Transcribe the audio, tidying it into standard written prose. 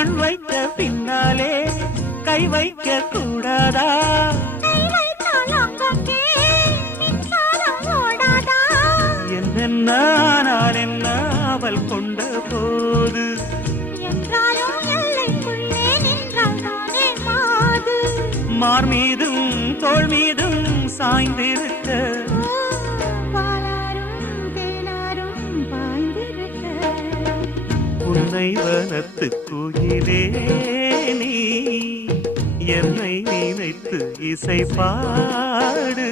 கண் வைத்த பின்னாலே கை வைக்க கூடாதா? என்னென்ன ஆனால் என்ன அவள் கொண்ட போது மார் மீதும் தோள் மீதும் சாய்ந்திருக்க உன்னை வனத்து குயிலே நீ என்னை நினைத்து இசை பாடு.